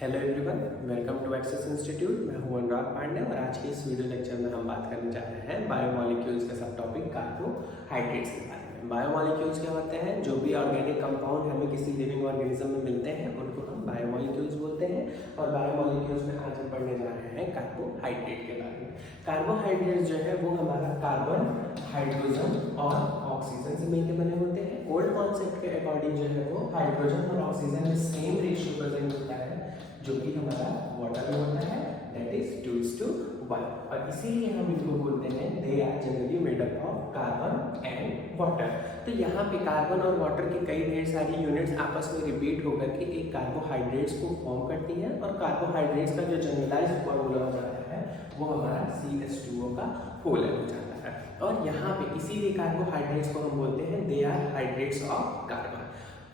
Hello everyone, welcome to access institute. मैं हूं अनुराग पांडे और आज के इस वीडियो लेक्चर में हम बात करने जा रहे हैं बायोमोलिक्यूल्स का सब टॉपिक कार्बोहाइड्रेट्स के बारे में। बायोमोलिक्यूल्स क्या होते हैं? जो भी ऑर्गेनिक कंपाउंड हमें किसी लिविंग ऑर्गेनिज्म में मिलते हैं उनको हम बायोमोलिक्यूल्स बोलते हैं। और बायोमोलिक्यूल्स में आज हम पढ़ने जा रहे हैं कार्बोहाइड्रेट के बारे में। कार्बोहाइड्रेट जो है वो हमारा कार्बन, हाइड्रोजन और ऑक्सीजन से मिलकर बने होते हैं। ओल्ड कॉन्सेप्ट के अकॉर्डिंग जो है वो हाइड्रोजन और ऑक्सीजन में सेम रेशियो प्रेजेंट होता है जो कि हमारा वाटर में होता है, दैट इज 2:1। और इसीलिए हम इनको बोलते हैं they are generally made up of carbon and water. तो यहाँ पे कार्बन और वाटर के कई ढेर सारी यूनिट्स आपस में रिपीट होकर के एक कार्बोहाइड्रेट्स को फॉर्म करती हैं। और कार्बोहाइड्रेट्स का जो जनरलाइज्ड फॉर्मूला हो जाता है वो हमारा CH2O का होल हो जाता है। और यहाँ पे इसीलिए कार्बोहाइड्रेट्स को हम बोलते हैं they are hydrates of carbon.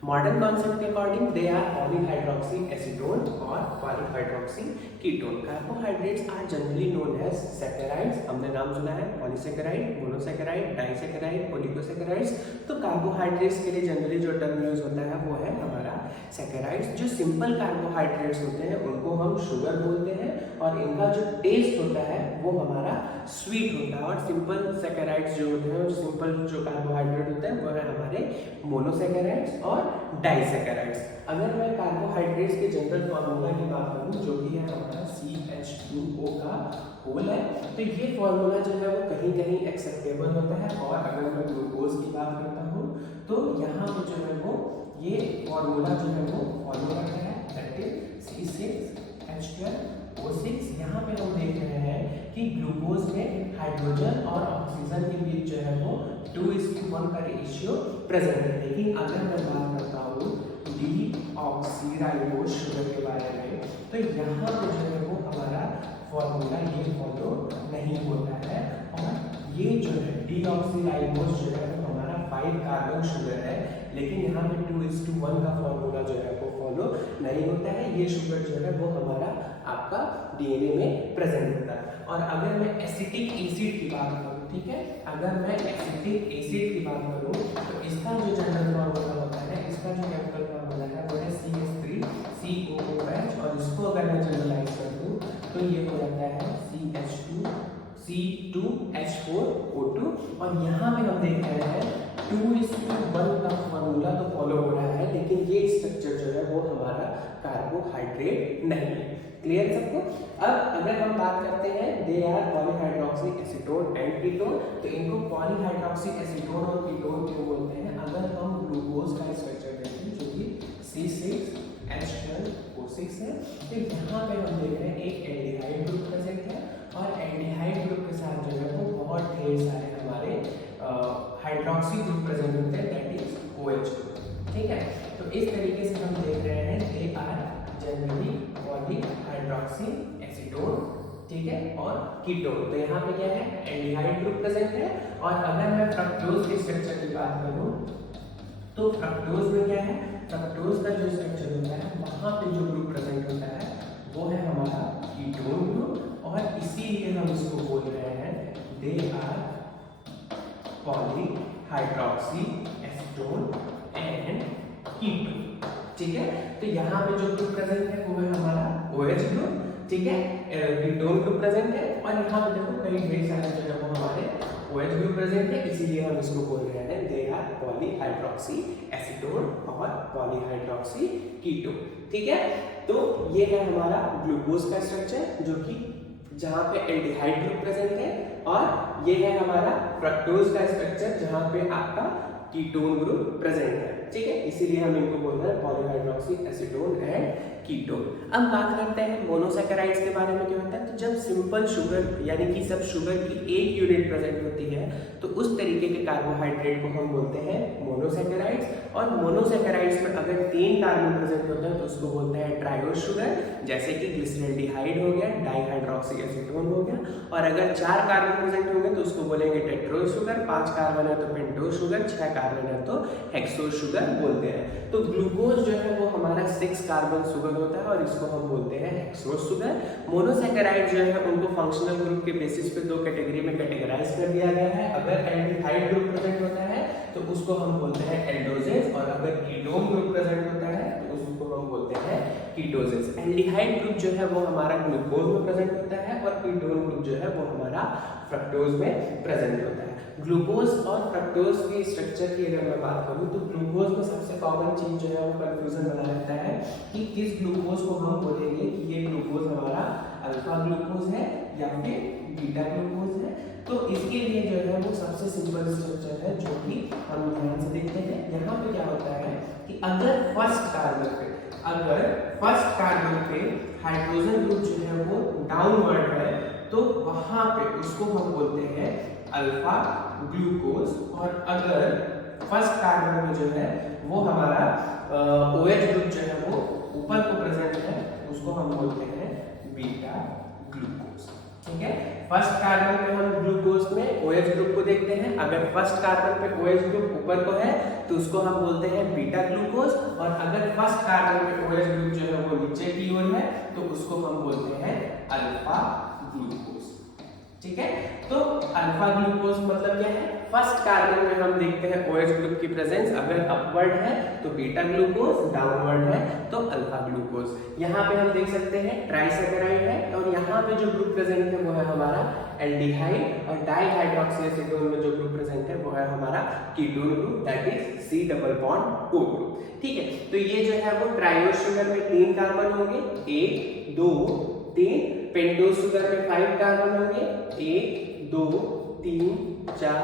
Modern concept के according they are polyhydroxy acetone और polyhydroxy ketone. Carbohydrates are generally known as saccharides. हमने नाम सुना है पॉलीसैकेराइड, मोनोसैकेराइड, डाइसैकेराइड, ओलिगोसैकेराइड्स। तो कार्बोहाइड्रेट्स के लिए जनरली जो टर्म यूज होता है वो है हमारा सैकेराइड्स। जो सिंपल कार्बोहाइड्रेट्स होते हैं उनको हम शुगर बोलते हैं और इनका जो टेस्ट होता है वो हमारा स्वीट होता है। और सिंपल सैकेराइड्स जो होते हैं, सिंपल जो कार्बोहाइड्रेट होते हैं वो है हमारे मोनोसैकेराइड्स और डाइसैकेराइड्स। अगर मैं कार्बोहाइड्रेट्स के जनरल फार्मूला की बात करूं जो कि है हमारा CH2O का होल है, तो ये फार्मूला जो है वो कहीं कहीं एक्सेप्टेबल होता है। और अगर मैं ग्लूकोज की बात करता हूँ तो यहाँ पे जो है वो ये फार्मूला जो है वो फार्मूला क्या है, दैट इज C6H12O6। यहाँ पे हम देख रहे हैं कि ग्लूकोज में हाइड्रोजन और ऑक्सीजन के बीच जो है वो 2:1 का रेशियो प्रेजेंट है। लेकिन अगर मैं बात करता हूँ डीऑक्सीराइबोज शुगर के बारे में तो यहाँ पे जो है वो हमारा फॉर्मूला ये फॉलो नहीं होता है। और ये जो है डीऑक्सीराइबोज जो है वो हमारा 5 कार्बन शुगर है, लेकिन यहाँ पे 2:1 का फॉर्मूला जो है वो फॉलो नहीं होता है। ये शुगर जो है वो हमारा आपका डीएनए में प्रेजेंट होता है। और अगर मैं एसिटिक एसिड की बात करूँ, ठीक है, अगर मैं एसिटिक एसिड की बात करूँ तो इसका जो जनरल फॉर्मूला होता है, इसका जो केमिकल फॉर्मूला है वो है CH3COOH। और इसको अगर मैं जनरलाइज कर दूँ तो ये हो जाता है C2H4O2। और यहाँ पे हम देख रहे हैं 2:1 का फॉर्मूला तो फॉलो हो रहा है, लेकिन ये स्ट्रक्चर जो है वो हमारा कार्बोहाइड्रेट नहीं है। क्लियर सबको? अब अगर हम बात करते हैं they are polyhydroxy acetone and ketone, तो इनको पॉलीहाइड्रोक्सी एसीटोन और कीटोन क्यों बोलते हैं? अगर हम ग्लूकोज का स्ट्रक्चर देखें जो कि C6H12O6 है, तो यहाँ पे हम देख रहे हैं एक एल्डिहाइड ग्रुप प्रेजेंट है। और एल्डिहाइड ग्रुप के साथ जो है वो बहुत ढेर सारे हमारे हाइड्रोक्सी ग्रुप प्रेजेंट होते हैं, दैट इज OH ग्रुप। ठीक है, तो इस तरीके से हम देख रहे हैं they are generally polyhydroxy acetone, ठीक है, और कीटोन। तो यहाँ पे क्या है, एल्डिहाइड ग्रुप प्रेजेंट है। और अगर मैं फ्रक्टोज के स्ट्रक्चर की बात करूँ तो फ्रक्टोज में क्या है, फ्रक्टोज का जो स्ट्रक्चर होता है वहाँ पे जो ग्रुप प्रेजेंट होता है वो है हमारा कीटोन ग्रुप। और इसीलिए हम इसको बोल रहे हैं they are polyhydroxy acetone and ketone. ठीक है, तो यहाँ पे जो ग्रुप प्रेजेंट है वो है हमारा OH ग्रुप, ठीक है, कीटोन ग्रुप प्रेजेंट है। और यहाँ पे देखो कई ढेर सारे जो है वो हमारे OH ग्रुप प्रेजेंट है, इसीलिए हम इसको बोल रहे हैं दे आर पॉलीहाइड्रोक्सी एसीटोन और पॉलीहाइड्रोक्सी कीटोन। ठीक है, तो ये है हमारा ग्लूकोज का स्ट्रक्चर जो कि जहाँ पे एल्डिहाइड ग्रुप प्रेजेंट है। और ये है हमारा फ्रक्टोज का स्ट्रक्चर जहाँ पे आपका कीटोन ग्रुप प्रेजेंट है। ठीक है, इसीलिए हम इनको बोल रहे हैं पॉलीहाइड्रोक्सी एसीटोन एंड कीटोन। अब बात करते हैं मोनोसैकेराइड्स के बारे में। क्या होता है, तो जब सिंपल शुगर यानी कि सब शुगर की एक यूनिट प्रेजेंट होती है तो उस तरीके के कार्बोहाइड्रेट को हम बोलते हैं मोनोसैकेराइड्स। और मोनोसैकेराइड्स में अगर 3 कार्बन प्रेजेंट होते हैं तो उसको बोलते हैं ट्रायोज शुगर, जैसे कि ग्लिसरॉल्डिहाइड हो गया, डाइहाइड्रोक्सी एसीटोन हो गया। और अगर 4 कार्बन प्रेजेंट होंगे तो उसको बोलेंगे टेट्रोज शुगर, 5 कार्बन है तो पेंटोज शुगर, 6 कार्बन है तो हेक्सोज शुगर बोलते हैं। तो ग्लूकोज जो है वो हमारा 6 कार्बन शुगर होता है और इसको हम बोलते हैं हेक्सोज शुगर। मोनोसैकेराइड जो है उनको फंक्शनल ग्रुप के बेसिस पे 2 कैटेगरी में कैटेगराइज कर दिया गया है। अगर एल्डिहाइड ग्रुप प्रेजेंट होता है तो उसको हम बोलते हैं एल्डोजेज, और अगर कीटोन ग्रुप प्रेजेंट होता है तो उसको हम बोलते हैं कीटोसिस। एल्डिहाइड ग्रुप जो है वो हमारा ग्लूकोज में प्रेजेंट होता है और कीटोन ग्रुप जो है वो हमारा फ्रक्टोज में प्रेजेंट होता है। ग्लूकोज और फ्रक्टोज की स्ट्रक्चर की अगर मैं बात करूं तो ग्लूकोज में सबसे कॉमन चीज जो है वो कंफ्यूजन बना रहता है कि किस ग्लूकोज को हम बोलेंगे कि ये ग्लूकोज हमारा अल्फा ग्लूकोज है या फिर बीटा ग्लूकोज है। तो इसके लिए जो है वो सबसे सिंपल स्ट्रक्चर है जो कि हम ध्यान से देखते हैं। यहाँ पे क्या होता है कि अगर फर्स्ट कार्बन पे हाइड्रोजन ग्रुप जो है वो डाउनवर्ड है तो वहां पे उसको हम बोलते हैं अल्फा ग्लूकोज, और अगर फर्स्ट कार्बन में जो है वो हमारा OH ग्रुप जो है वो ऊपर को प्रेजेंट है उसको हम बोलते हैं बीटा ग्लूकोज। ठीक है, फर्स्ट कार्बन पे हम ग्लूकोज में OH ग्रुप को देखते हैं। अगर फर्स्ट कार्बन पे OH ग्रुप ऊपर को है तो उसको हम बोलते हैं बीटा ग्लूकोज, और अगर फर्स्ट कार्बन पे OH ग्रुप जो है वो नीचे की ओर है तो उसको हम बोलते हैं अल्फा ग्लूकोज। ठीक है, तो अल्फा ग्लूकोज मतलब क्या है, फर्स्ट कार्बन में हम देखते हैं OH ग्रुप की प्रेजेंस, अगर अपवर्ड है तो बीटा ग्लूकोज, डाउनवर्ड है तो अल्फा ग्लूकोज। यहाँ पे हम देख सकते हैं ट्राइसैकेराइड है, और यहाँ पे जो ग्रुप प्रेजेंट है वो है हमारा एल्डिहाइड, और डाइहाइड्रोक्सीएसीटोन में जो ग्रुप प्रेजेंट है वो है हमारा ketone group, that is C double bond O group. ठीक है, तो ये जो है वो ट्रायोज शुगर में 3 कार्बन होंगे, 1 2 3। पेंटोज शुगर में 5 कार्बन होंगे, 1 2 3 4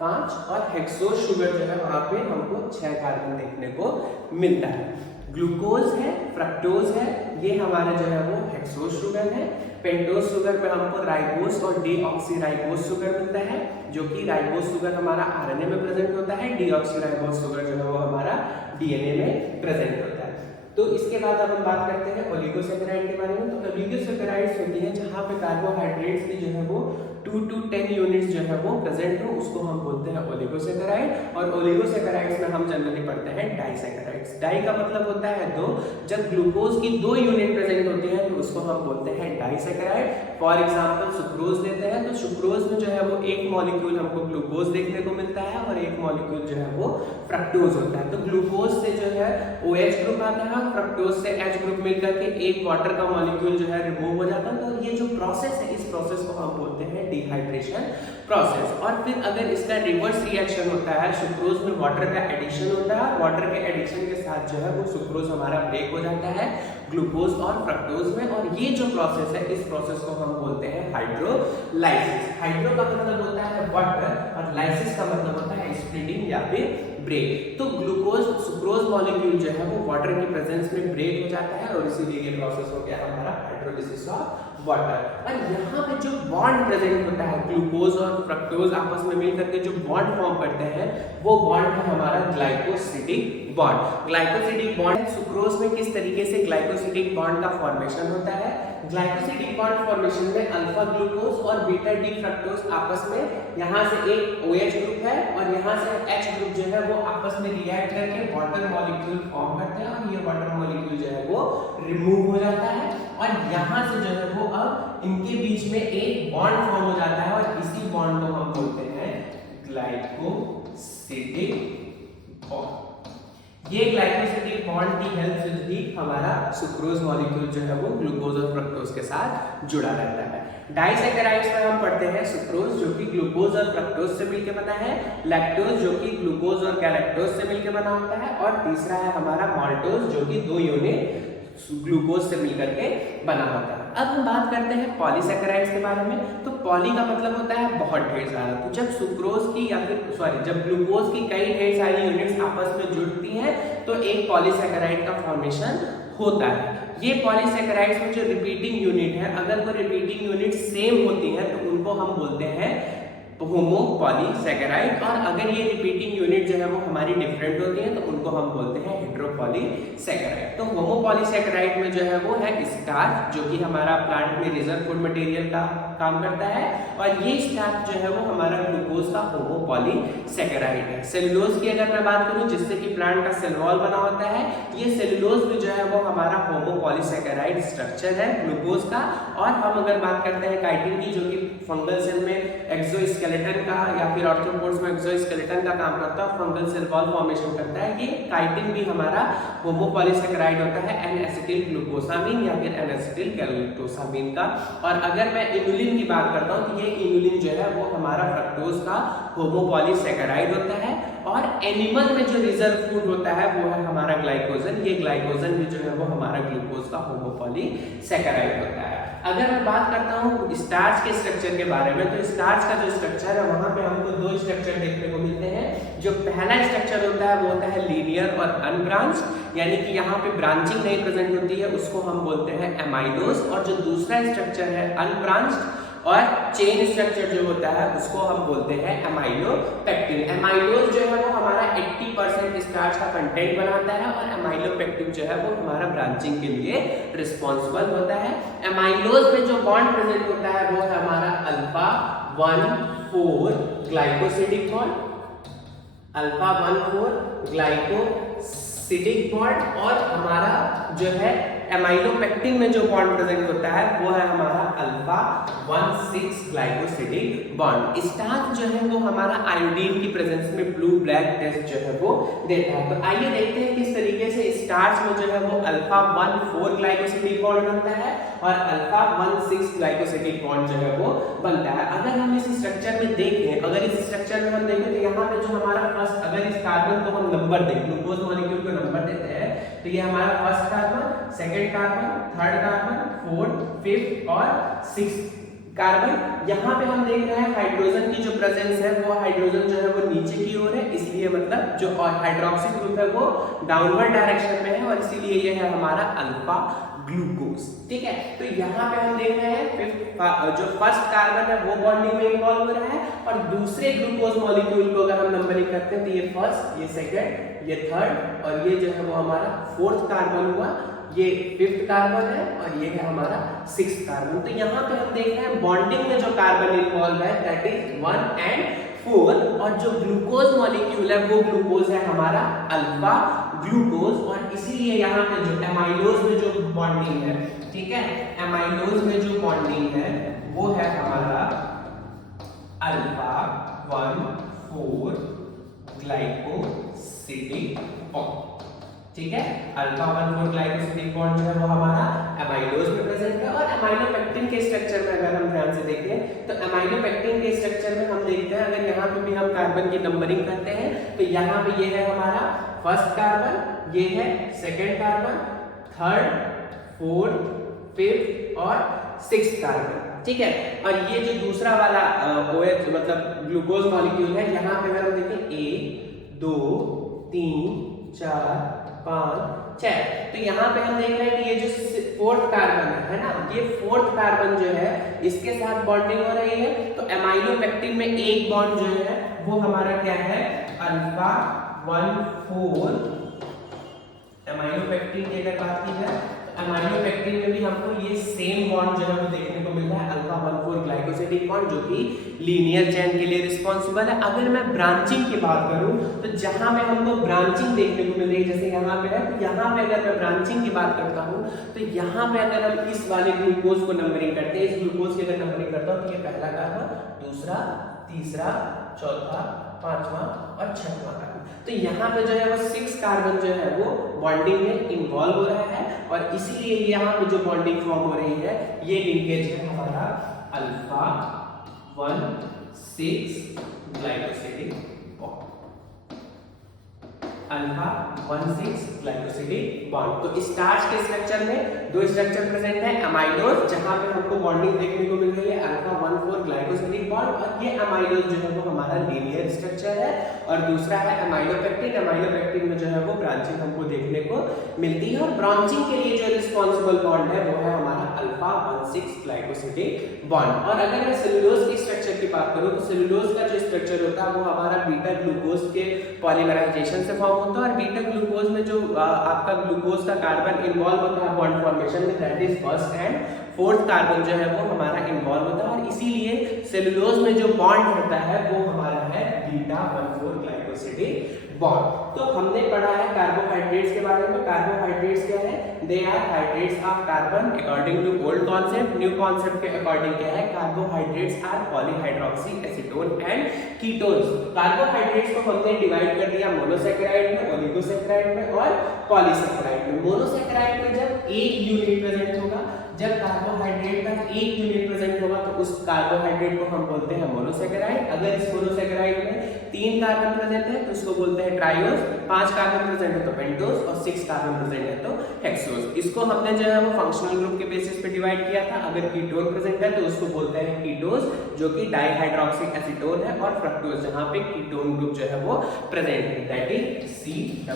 5, और हेक्सोज शुगर जो है वहां पे हमको 6 कार्बन देखने को मिलता है। ग्लूकोज है, फ्रक्टोज है, ये हमारे जो है वो हेक्सोज शुगर है। पेंटोज शुगर पे हमको राइबोस और डीऑक्सीराइबोस शुगर मिलता है, जो कि राइबोस शुगर हमारा आरएनए में प्रेजेंट होता है, डीऑक्सीराइबोस शुगर जो है वो हमारा डीएनए में प्रेजेंट होता है। तो इसके बाद अब हम बात करते हैं ओलिगोसैकेराइड के बारे में। तो ओलिगोसैकेराइड्स होती हैं जहां पे कार्बोहाइड्रेट्स की जो है वो 2 to 10 यूनिट्स जो है वो प्रेजेंट हो, उसको हम बोलते हैं ओलिगोसैकेराइड। और ओलिगोसैकेराइड्स में हम जनरली पढ़ते हैं डाइसैकेराइड्स। डाई का मतलब होता है 2, जब ग्लूकोज की 2 यूनिट प्रेजेंट होती हैं तो उसको हम बोलते हैं डाइसैकेराइड। फॉर एग्जांपल सुक्रोज लेते हैं तो सुक्रोज में जो है वो एक मॉलिक्यूल हमको ग्लूकोज देखने को मिलता है और एक मॉलिक्यूल जो है वो फ्रक्टोज होता है। तो ग्लूकोज से जो है OH ग्रुप आता है, फ्रक्टोज से H ग्रुप मिलकर के एक वाटर का मॉलिक्यूल जो है रिमूव हो जाता है। तो ये जो प्रोसेस है, इस प्रोसेस को हम बोलते हैं डिहाइड्रेशन प्रोसेस। और फिर अगर इसका रिवर्स रिएक्शन होता है, सुक्रोज में वाटर का एडिशन होता है, वाटर के एडिशन के साथ जो है वो सुक्रोज हमारा ब्रेक हो जाता है ग्लूकोज और फ्रक्टोज में, और ये जो प्रोसेस है इस प्रोसेस को हम बोलते हैं हाइड्रोलाइसिस। हाइड्रो का मतलब होता है वाटर और लाइसिस का मतलब होता है स्प्लिटिंग या फिर ब्रेक। तो ग्लूकोज सुक्रोज मॉलिक्यूल जो है वो वाटर की प्रेजेंस में ब्रेक हो जाता है, और इसीलिए ये प्रोसेस हो गया हमारा हाइड्रोलिसिस ऑफ वाटर। और यहाँ पे जो बॉन्ड प्रेजेंट होता है, ग्लूकोज और फ्रक्टोज आपस में मिलकर के जो बॉन्ड फॉर्म करते हैं वो बॉन्ड है हमारा glycosidic bond. Glycosidic bond sucrose में किस तरीके से ग्लाइकोसिडिक बॉन्ड का फॉर्मेशन होता है, ग्लाइकोसिडिक बॉन्ड फॉर्मेशन में अल्फा ग्लूकोज और बीटा डी फ्रक्टोज आपस में, यहाँ से एक OH ग्रुप है और यहाँ से H ग्रुप जो है वो आपस में रिएक्ट करके वाटर मॉलिक्यूल फॉर्म करते हैं, और ये वाटर मॉलिक्यूल जो है वो रिमूव हो जाता है, और यहाँ से जो है वो अब इनके बीच में एक बॉन्ड फॉर्म हो जाता है, और इसी बॉन्ड को हम बोलते हैं ग्लाइकोसिडिक बॉन्ड। ये ग्लाइकोसिडिक बॉन्ड की हेल्प से ही हमारा सुक्रोज मॉलिक्यूल जो है वो ग्लूकोज और फ्रक्टोज के साथ जुड़ा रहता है। डाइसैकेराइड्स में हम पढ़ते हैं सुक्रोज जो कि ग्लूकोज और फ्रक्टोज से मिलकर बना है, लैक्टोज जो कि ग्लूकोज और गैलेक्टोज से मिलकर बना होता है, और तीसरा है हमारा माल्टोज जो कि 2 यूनिट ग्लूकोज से मिलकर के बना होता है। अब हम बात करते हैं पॉलीसैकेराइड्स के बारे में। तो पॉली का मतलब होता है बहुत ढेर सारा। तो जब सुक्रोज की या फिर जब ग्लूकोज की कई ढेर सारी यूनिट्स आपस में जुड़ती हैं तो एक पॉलीसैकेराइड का फॉर्मेशन होता है। ये पॉलीसैकेराइड्स में जो रिपीटिंग यूनिट है, अगर वो रिपीटिंग यूनिट सेम होती है तो उनको हम बोलते हैं होमोपॉलीसैकेराइड, और अगर ये रिपीटिंग यूनिट जो है वो हमारी डिफरेंट होती है तो उनको हम बोलते हैं हेटेरोपॉलीसैकेराइड। तो होमोपॉलीसैकेराइड में जो है वो है स्टार्च जो कि हमारा प्लांट में रिजर्व फूड मटेरियल का काम करता है, और ये स्टार्च जो है वो हमारा ग्लूकोज का होमोपॉलीसैकेराइड है। सेलुलोज की अगर मैं बात करूं जिससे कि प्लांट का सेल वॉल बना होता है, ये सेलुलोज भी जो है वो हमारा होमोपॉलीसैकेराइड स्ट्रक्चर है ग्लूकोज का। और हम अगर बात करते हैं काइटिन की जो कि फंगल सेल में एक्सोस्केलेटन स्केलेटन का या फिर आर्थ्रोपोड्स में एक्सोस्केलेटन का काम करता है, फंगल सेल वॉल फॉर्मेशन करता है। ये काइटिन भी हमारा होमोपॉलीसेकेराइड होता है एन एसिटिल ग्लूकोसामिन या फिर एन एसिटिल गैल्क्टोसामिन का। और अगर मैं इनुलिन की बात करता हूँ तो ये इनुलिन जो है वो हमारा फ्रक्टोज का होमोपॉलीसेकेराइड होता है। और एनिमल में जो रिजर्व फूड होता है वो है हमारा ग्लाइकोजन। ये ग्लाइकोजन भी जो है वो हमारा ग्लूकोज का होमोपॉलीसेकेराइड होता है। अगर मैं बात करता हूँ स्टार्च के स्ट्रक्चर के बारे में, तो स्टार्च का जो स्ट्रक्चर है वहां पे हमको दो स्ट्रक्चर देखने को मिलते हैं। जो पहला स्ट्रक्चर होता है वो होता है लीनियर और अनब्रांच्ड, यानी कि यहाँ पे ब्रांचिंग नहीं प्रेजेंट होती है, उसको हम बोलते हैं एमाइलोज। और जो दूसरा स्ट्रक्चर है अनब्रांच्ड और चेन स्ट्रक्चर जो होता है उसको हम बोलते हैं एमाइलोपेक्टिन। एमाइलोज जो है वो हमारा 80% स्टार्च का कंटेंट बनाता है और एमाइलोपेक्टिन जो है वो हमारा ब्रांचिंग के लिए रिस्पॉन्सिबल होता है। एमाइलोज में जो बॉन्ड प्रेजेंट होता है वो है हमारा alpha 1,4 glycosidic bond, alpha 1,4 glycosidic bond. और हमारा जो है एमाइलोपेक्टिन में जो बॉन्ड प्रेजेंट होता है वो है हमारा अल्फा 1,6 ग्लाइकोसिडिक बॉन्ड। स्टार्च जो है वो हमारा आयोडीन की प्रेजेंस में ब्लू ब्लैक टेस्ट जो है वो देता है। तो आइए देखते हैं किस तरीके से स्टार्च में जो है वो अल्फा 1,4 ग्लाइकोसिडिक बॉन्ड बनता है और अल्फा 1,6 ग्लाइकोसिडिक बॉन्ड जो है वो बनता है। अगर हम इस स्ट्रक्चर में देखें, अगर इस स्ट्रक्चर में हम देखें तो यहाँ पे जो हमारा फर्स्ट, अगर इस कार्बन को हम नंबर दें, ग्लूकोज मॉलिक्यूल को नंबर देते हैं, तो ये हमारा first carbon, second carbon, third carbon, fourth, fifth और सिक्स्थ कार्बन। यहाँ पे हम देख रहे हैं हाइड्रोजन की जो प्रेजेंस है वो हाइड्रोजन जो है वो नीचे की ओर है, इसलिए मतलब जो हाइड्रोक्सी ग्रुप है वो डाउनवर्ड डायरेक्शन में है और इसीलिए ये है हमारा अल्फा ग्लूकोज। ठीक है, तो यहाँ पे हम देख रहे हैं जो फर्स्ट कार्बन है वो बॉन्डिंग में इन्वॉल्व हो रहा है और दूसरे ग्लूकोज मॉलिक्यूल को अगर हम नंबरिंग करते हैं तो ये फर्स्ट, ये सेकंड, ये थर्ड और ये जो है वो हमारा फोर्थ कार्बन हुआ, ये फिफ्थ कार्बन है और ये है हमारा सिक्स्थ कार्बन। तो यहाँ पे हम देख रहे हैं बॉन्डिंग में जो कार्बन इन्वॉल्व है दैट इज 1 and 4 और जो ग्लूकोज मॉलिक्यूल है वो ग्लूकोज है हमारा अल्फा ग्लूकोज। और इसीलिए यहाँ पे जो एमाइलोज में जो बॉन्डिंग है, ठीक है, एमाइलोज में जो बॉन्डिंग है वो है हमारा अल्फा 1,4 ग्लाइकोसिडिक बॉन्ड। ठीक है, अल्फा 1,4 ग्लाइकोसिडिक बॉन्ड जो है वो हमारा एमाइलोज में प्रेजेंट है। और एमाइलोपेक्टिन के स्ट्रक्चर में अगर हम ध्यान से देखें तो एमाइलोपेक्टिन के स्ट्रक्चर में हम देखते हैं, अगर यहाँ पे भी हम कार्बन की नंबरिंग करते हैं तो यहाँ पे ये है हमारा फर्स्ट कार्बन, ये है second carbon, third, fourth, fifth और सिक्स्थ कार्बन। ठीक है, और ये जो दूसरा वाला OH मतलब ग्लूकोज मॉलिक्यूल है, यहाँ पे अगर हम देखें 1 2 3 4 5 6, तो यहाँ पे हम देख रहे हैं कि ये जो फोर्थ कार्बन है ना, ये फोर्थ कार्बन जो है इसके साथ बॉन्डिंग हो रही है। तो एमाइलोपेक्टिन में एक बॉन्ड जो है वो हमारा क्या है अल्फा 1,4। एमाइलोपेक्टिन की अगर बात की जाए तो एमाइलोपेक्टिन में भी हमको ये सेम बॉन्ड जो है वो देखने को मिल रहा है अल्फा 1,4 ग्लाइकोसिडिक बॉन्ड, जो कि लीनियर चेन के लिए रिस्पॉन्सिबल है। अगर मैं ब्रांचिंग की बात करूं तो जहां पे हमको ब्रांचिंग देखने को मिल रही है, जैसे यहाँ पे है, तो यहाँ पे अगर मैं ब्रांचिंग की बात करता हूँ तो यहाँ पे अगर हम इस वाले ग्लूकोज को नंबरिंग करते हैं, इस ग्लूकोज की अगर नंबरिंग करता हूँ तो ये पहला कार्बन, दूसरा, तीसरा, चौथा, पांचवा और छठवां कार्बन। तो यहाँ पे जो है वो 6 कार्बन जो है वो बॉन्डिंग में इन्वॉल्व हो रहा है और इसीलिए यहाँ पे जो बॉन्डिंग फॉर्म हो रही है ये लिंकेज है हमारा alpha 1,6 glycosidic bond, alpha 1,6 glycosidic bond. तो स्टार्च के स्ट्रक्चर में दो स्ट्रक्चर प्रेजेंट है, एमाइलोज जहां पे हमको बॉन्डिंग देखने को मिल रही है अल्फा 1,4 ग्लाइकोसिडिक बॉन्ड, और ये एमाइलोज जो है वो हमारा लीनियर स्ट्रक्चर है। और दूसरा है एमाइलोपेक्टिन, एमाइलोपेक्टिन में जो है वो ब्रांचिंग हमको देखने को मिलती है और ब्रांचिंग के लिए जो रिस्पॉन्सिबल बॉन्ड है वो है हमारा अल्फा 1,6 ग्लाइकोसिडिक बॉन्ड। और अगर मैं सेलुलोज की स्ट्रक्चर की बात करूं तो सेलुलोज का जो स्ट्रक्चर होता है वो हमारा बीटा ग्लूकोज के पॉलीमराइजेशन से फॉर्म होता है और बीटा ग्लूकोज में जो आपका ग्लूकोज का कार्बन इन्वॉल्व होता है बॉन्ड फॉर्मेशन में that is first and fourth carbon जो है वो हमारा इन्वॉल्व होता है और इसीलिए सेलुलोज में जो बॉन्ड होता है वो हमारा है बीटा 1,4 ग्लाइकोसिडिक बॉन्ड। तो हमने पढ़ा है कार्बोहाइड्रेट्स के बारे में। कार्बोहाइड्रेट्स क्या है? They are hydrates of carbon according to old concept. New concept के अकॉर्डिंग क्या है? Carbohydrates are polyhydroxy acetone and ketones. Carbohydrates को हमने डिवाइड कर दिया मोनोसैकेराइड में, ओलिगोसैकेराइड में और पॉलीसैकेराइड में। मोनोसैकेराइड में जब एक यूनिट प्रेजेंट होगा, जब कार्बोहाइड्रेट का एक यूनिट प्रेजेंट होगा तो उस कार्बोहाइड्रेट को हम बोलते हैं मोनोसैकेराइड। अगर इस मोनोसैकेराइड में 3 कार्बन प्रेजेंट है तो उसको बोलते हैं ट्राइओस, 5 कार्बन प्रेजेंट है तो पेंटोस और 6 कार्बन प्रेजेंट है तो हेक्सोस। इसको हमने जो है वो फंक्शनल ग्रुप के बेसिस पे डिवाइड किया था। अगर कीटोन प्रेजेंट है तो उसको बोलते हैं कीटोस, जो कि डाइहाइड्रोक्सी एसीटोन है, और फ्रक्टोज जहां पे कीटोन ग्रुप जो है वो प्रेजेंट है, दैट इज C+O।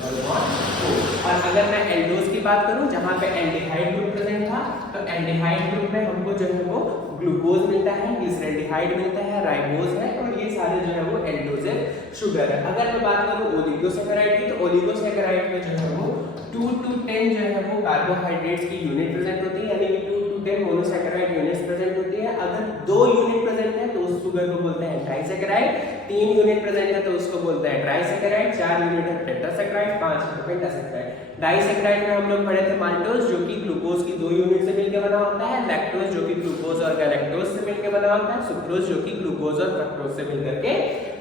और अगर मैं एल्डोज की बात करूं जहां पे एल्डिहाइड ग्रुप प्रेजेंट था, तो एल्डिहाइड ग्रुप में हमको जो है वो ग्लूकोज मिलता है, ग्लिसरॉल्डिहाइड मिलता है, राइबोज है, और ये सारे जो है वो एल्डोजेन शुगर है। अगर मैं बात करूं ओलिगोसैकेराइड की, तो ओलिगोसैकेराइड में जो है वो 2 to 10 जो है वो कार्बोहाइड्रेट्स की यूनिट प्रेजेंट होती है, यानी 2 to 10 मोनोसैकेराइड यूनिट्स प्रेजेंट होती है। अगर 2 यूनिट प्रेजेंट है तो उस शुगर को बोलते हैं डाइसैकेराइड, 3 यूनिट प्रेजेंट है तो उसको बोलते हैं ट्राइसैकेराइड, 4 यूनिट है टेट्रासैकेराइड, 5 है पेंटासैकेराइड। डाइसैकेराइड में हम लोग पढ़े थे माल्टोज, जो कि ग्लूकोज की 2 यूनिट से मिलकर बना होता है, लैक्टोज जो कि ग्लूकोज और गैलेक्टोज से मिलकर बना होता है, सुक्रोज जो कि ग्लूकोज और फ्रक्टोज से मिलकर के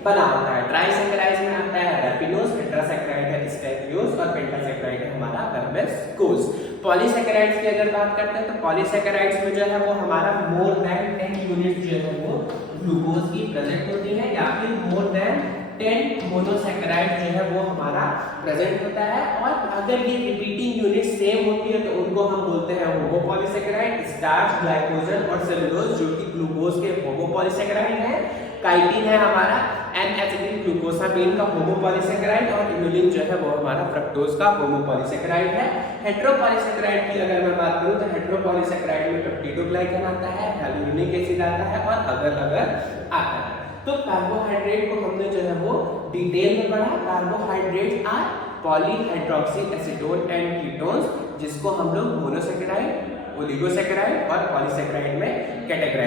बना होता है। ट्राइसैकेराइड में आता है रैपिनोज, टेट्रासैकेराइड है स्टैटियोज और पेंटासैकेराइड है हमारा बर्बेस्कोज। पॉलीसैकेराइड्स की अगर बात करते हैं तो पॉलीसैकेराइड्स में जो है वो हमारा मोर देन 10 यूनिट जो है वो ग्लूकोज की प्रेजेंट होती है, या फिर मोर देन 10 मोनोसैकेराइड जो है वो हमारा प्रेजेंट होता है। और अगर ये रिपीटिंग यूनिट सेम होती है तो उनको हम बोलते हैं होमोपॉलीसैकेराइड। स्टार्च, ग्लाइकोजन और सेलुलोज जो कि ग्लूकोज के होमोपॉलीसैकेराइड है। काइटिन है हमारा N-एसिटिल ग्लूकोसामीन का होमोपॉलीसैकेराइड, और इनुलिन जो है वो हमारा फ्रक्टोज का होमोपॉलीसैकेराइड है। हेटेरोपॉलीसैकेराइड की अगर मैं बात करूं तो हेटेरोपॉलीसैकेराइड में पेप्टिडोग्लाइकन आता है, हाइलुरोनिक एसिड आता है और अगर आता है। तो कार्बोहाइड्रेट को हमने जो है वो डिटेल में पढ़ा। Carbohydrates are polyhydroxy acetone and ketones, जिसको हम लोग मोनोसैकेराइड, ओलिगोसैकेराइड और पॉलीसैकेराइड में कैटेगराइज